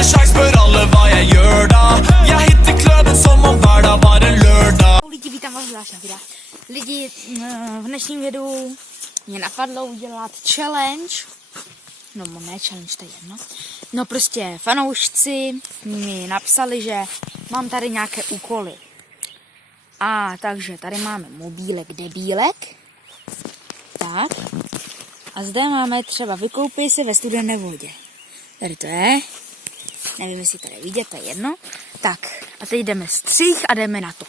med sjans, spør alle hva jeg gjør da. Jeg hitter kløden som om hver dag var en lørdag. Lidi, vítám vás v dalším videu. Lidi, v dnešním videu mě napadlo udělat challenge. No, ne challenge, to je jedno. No prostě fanoušci mi napsali, že mám tady nějaké úkoly. A takže tady máme mobílek, debílek. Tak. A zde máme třeba vykoupit se ve studené vodě. Tady to je. Nevím, jestli tady vidět, to je jedno. Tak, a teď jdeme střih a jdeme na to.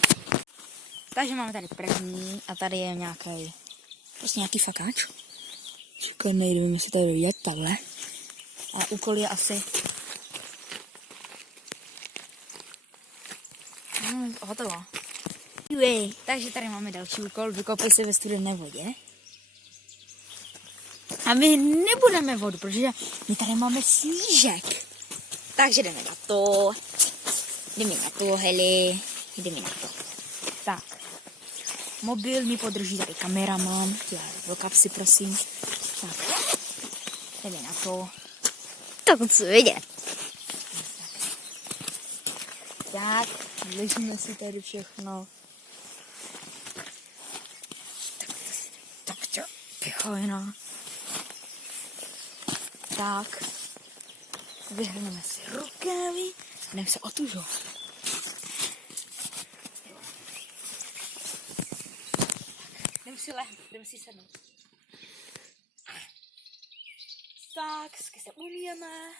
Takže máme tady první a tady je nějaký, prostě nějaký fakáč. Čekaj, nevím, jestli tady vidět, takhle. A úkol je asi... hotovo. Takže tady máme další úkol, vykopej se ve studené vodě. A my nebudeme vodu, protože my tady máme snížek. Takže jdeme na to. Jdeme na to, heli. Jdeme na to. Tak. Mobil mi podrží tady kameraman. Do kapsy, prosím. Tak. Jdeme na to. Tak co vidět. Tak. Ležíme si tady všechno. Tak čo? Pichojna. Tak. Vyhrneme si rukávy. Jdeme se otužovat. Jdeme si lehnout, jdeme si sednout. Tak, se umíjeme.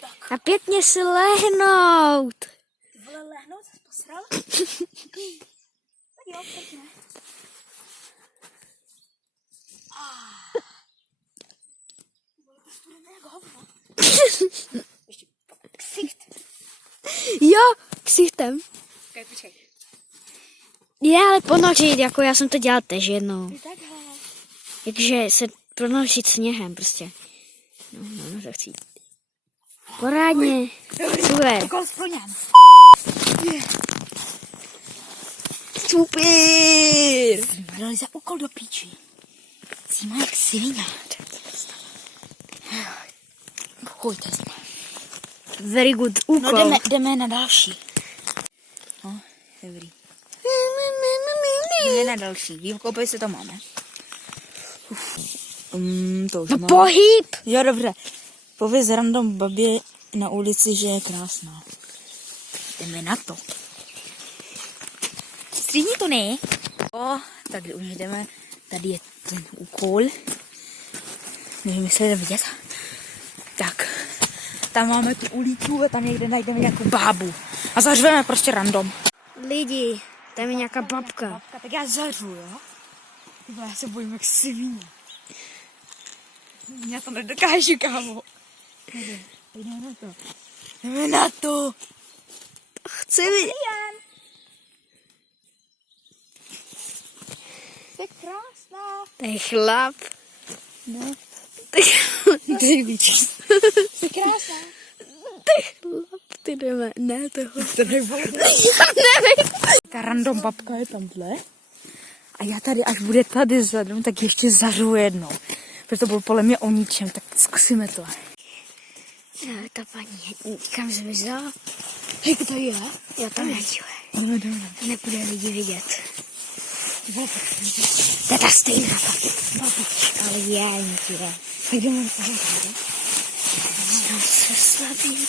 Tak. A pěkně si lehnout. Ty vole, lehnout? Jsi posral? Tak jo, pěkně. Ještě ksicht. Jo, ksichtem. Okay, počkej. Je, ale ponořit, jako já jsem to dělal tež jednou. Ty takhle. Takže se ponořit sněhem prostě. No, to chci. Porádně. Super. Úkol splněn. Super. Dali za úkol do píči. Zima jak sviňát. Chujte zima. Very good úkol. No jdeme na další. No, dobrý. Jdeme na další. Vykopej se to máme. To už No mám. pohyb. Jo, dobře. Pověz random babě na ulici, že je krásná. Jdeme na to. Střídni to ne. Tak už jdeme. Tady je ten úkol. Nevím, jestli jde vidět. Tak. Tam máme tu uličku a tam někde najdeme nějakou bábu. A zařveme prostě random. Lidi, tam je nějaká babka. Tak já zařvu, jo? Já se bojím jak svině. Já to nedokážu, kámo. Jdeme na to. Jdeme na to. Chci vidět. Jsi krásná. To je chlap. No. Ty víš. Jsi krásná. Ty chlap, ty jdeme. Ne, toho. To nebude. Ta random babka je tamhle. A já tady, až bude tady vzhledem, tak ještě zařvu jednou. Protože to bylo podle mě o ničem, tak zkusíme to. No, ta paní, kam jsi vzal? Hej, to je? Já tam je. Jdeme. Nebude lidi vidět. To je ta stejná babička, ale já nikde. Tak jdeme. No, se slabý.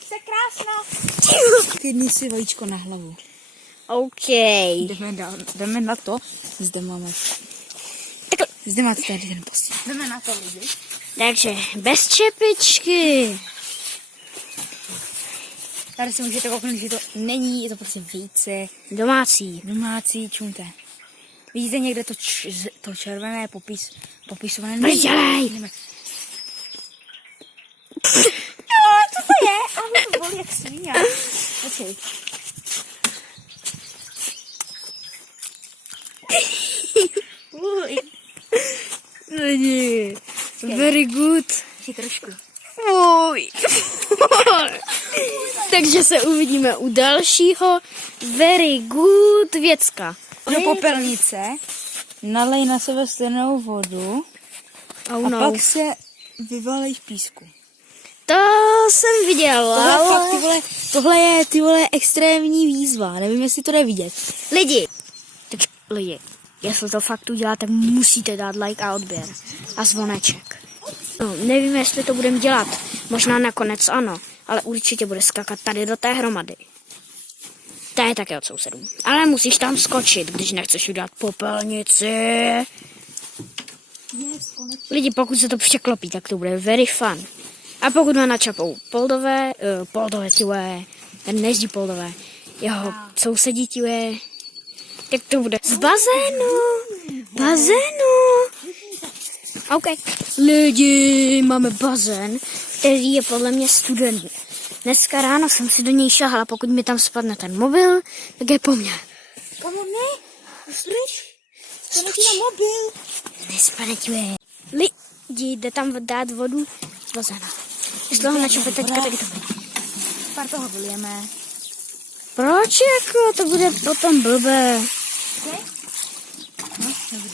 Jsi krásná. Ty si vajíčko na hlavu. OK. Jdeme na to. Zde máme. Zde máte tady ten postih. Jdeme na to, lidi. Takže bez čepičky. Tady si můžete kouknout, že to není, je to prostě vejce. Domácí. Čumte. Vidíte někde to červené popisované? Brdělej. Co to je? A mi to bolí jak svíňa. Počkej. Lidi. Very good. Ještě trošku. Fuj. Takže se uvidíme u dalšího very good věcka. Do popelnice nalej na sebe stejnou vodu Oh a no. pak se vyvalej v písku. To jsem viděl, Tohle, ale... fakt, ty vole, tohle je, ty vole, extrémní výzva. Nevím, jestli to jde vidět. Lidi, jestli to fakt udělá, tak musíte dát like a odběr. A zvoneček. No, nevím, jestli to budeme dělat. Možná nakonec ano, ale určitě bude skakat tady do té hromady. To je také od sousedů. Ale musíš tam skočit, když nechceš udělat popelnici. Lidi, pokud se to překlopí, tak to bude very fun. A pokud má načapou poldové, tíle, ten nezdí poldové, jeho sousedí tíle, tak to bude z bazénu. OK. Lidi, máme bazén, který je podle mě studený. Dneska ráno jsem si do něj šahala, pokud mi tam spadne ten mobil, tak je po mně. Kamo, ne? Uslyš? Spadne ti na mobil. Nespadne ti. Lidi, jde tam dát vodu z bazéna. Jestli ho načape teďka, tak je to bude. Pár toho vylijeme. Proč jako? To bude potom blbé. No, dobrý.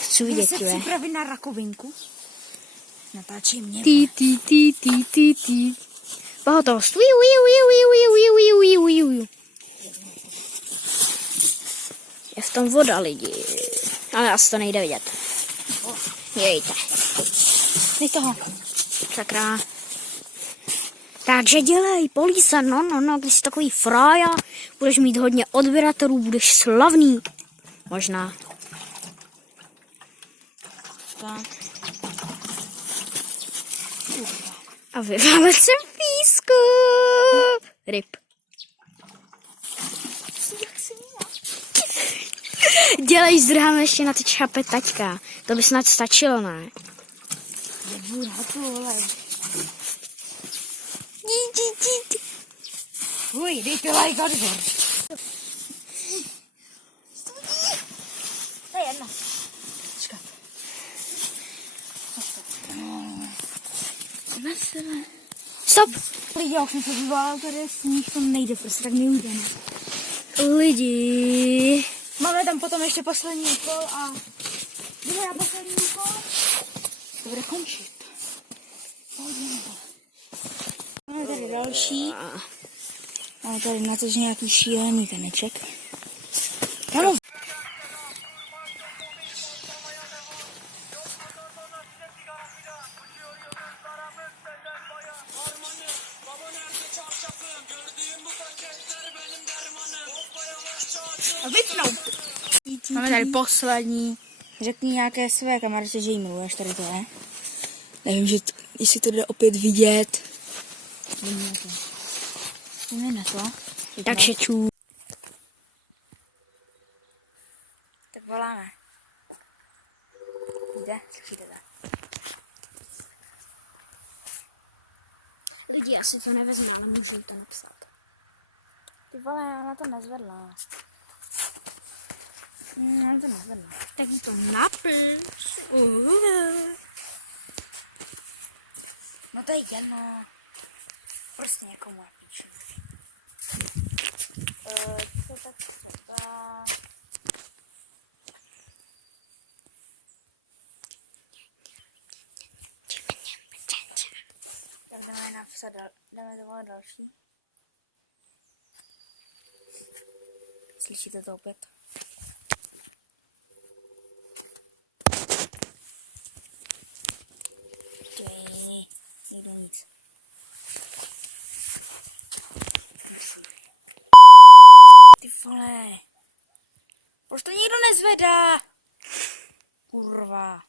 Chci vidět, Se tíle. připravit na rakovinku. Natáčí mě. Tí. Pohotovost. Je v tom voda, lidi. Ale asi to nejde vidět. Jejte. Dej toho. Sakra. Takže dělej, Polísa, no, když jsi takový frája, budeš mít hodně odběratelů, budeš slavný. Možná. Tak. A vyválet se v písku. Ryb. Dělej, zdrháme ještě na ty čape taťka. To by snad stačilo, ne? Uj, dejte like a odběr. To je jedno. Počkat. Stop! Lidi, já už jsem se vyvolal, tady s nich to nejde, prostě tak neujde. Lidi. Máme tam potom ještě poslední úkol a bude na poslední úkol. To bude končit. Máme tady další. Máme tady na to nějaký šílený teneček. Kamo. Vypnout. Máme tady poslední. Řekni nějaké své kamarádce, že jí miluješ tady to, ne? Nevím, že jestli to jde opět vidět. Jdeme na to. Takže čů. Tak voláme. Jde? Slyšíte to? Lidi, já si to nevezmu, ale můžu to napsat. Ty vole, ona to nezvedla. Ona to nezvedla. Tak jí to napiš. No to je jedno. Prostě někomu napíšu. Co tak třeba? Tak jdeme napsat, jdeme dovolat další. Slyšíte to opět? Nikdo nic. Ty vole. Proč to nikdo nezvedá? Kurva.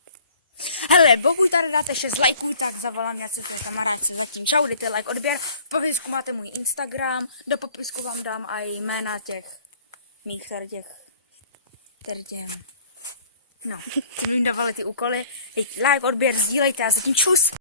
Hele, pokud tady dáte 6 lajků, tak zavolám něco svým kamarádcům. Zatím čau, dejte like, odběr. V popisku máte můj Instagram. Do popisku vám dám i jména těch mých tady těch. No, tím jim dávali ty úkoly. Dejte like, odběr, sdílejte a zatím čus.